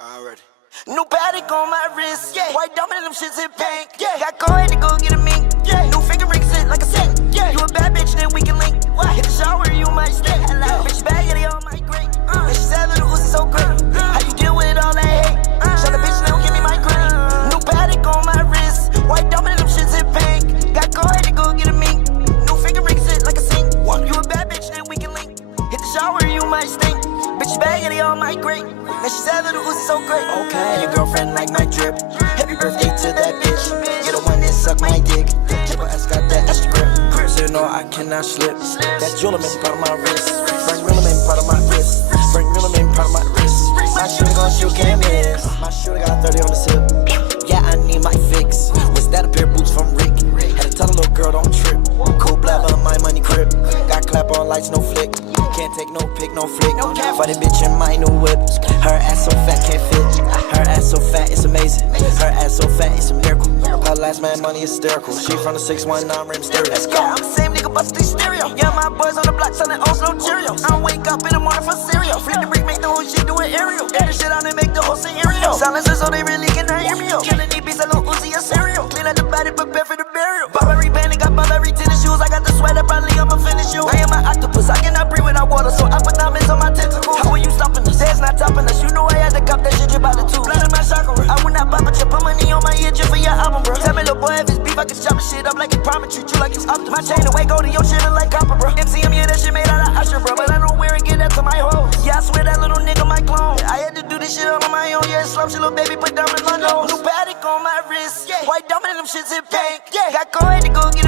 Already. New Patek on my wrist, yeah. White diamond, them shits in pink, yeah. Got coin to go get a mink, yeah. New finger ring sit like a sink, yeah. You a bad bitch, then we can link. What? Hit the shower, you might stink. Hello. Bitch bag, yeah, they all my great. And she said Lil Uzi so great. How you deal with all that hate? Shut the bitch, now give me my green. New Patek on my wrist, white diamond, them shits in pink. Got coin to go get a mink. New finger ring sit like a sink. What? You a bad bitch, then we can link. Hit the shower, you might stink. Bitch bag, yeah, they all my great. And she said Lil Uzi so great. Okay. And your girlfriend like my drip. Happy birthday to that bitch. You're the one that suck my dick. Triple S got that extra grip. So you know I cannot slip. That jewelry part of my wrist. Bring real man part of my wrist. Bring real man part of my wrist. My shooter gon' shoot, can't miss. My shooter got 30 on the sip. Yeah, I need my fix. Was that a pair of boots from Rick? Had to tell a little girl don't trip. Cool blabber, my money crib. Got clap on lights, no flick. Can't take no pic, no flick. For the bitch in my new whip. Her ass so fat, can't fit. Her ass so fat, it's amazing. Her ass so fat, it's a miracle. Her last man money is hysterical. She from the 619 rim stereo. Let's go. I'm the same nigga, bust these stereo. Yeah, my boys on the block selling O's, no Cheerios. I wake up in the morning for cereal. Flip the brick, make the whole shit do an aerial. Air the shit out and make the whole scenario. Silencers so they really cannot hear me. Killing these beats, I Lil Uzi a cereal. Clean up the body, prepare for the burial. Burberry band, got Burberry tennis shoes. I got the sweater, probably I'ma finish you. I am an octopus, I cannot breathe without water, so I put diamonds on my tentacles. How are you stopping us? It's not topping us. You know I had to cop that shit, drip out the tube. Blood in my chakra. I would not pop a chip, put money on my ear just for your album, bro. Tell me, little boy, if it's beef, I can chop the shit up like it's prime, treat you like it's optimal. My chain away, go to your shit like copper, bro. MCM, yeah, that shit made out of Usher, bro. But I don't wear it, get that to my hoes. Yeah, I swear that little nigga my clone. I had to do this shit all on my own. Yeah, slump shit, little baby, put diamonds on my nose. New Patek on my wrist, yeah. White diamond, them shits in pink, yeah. Got coin to go get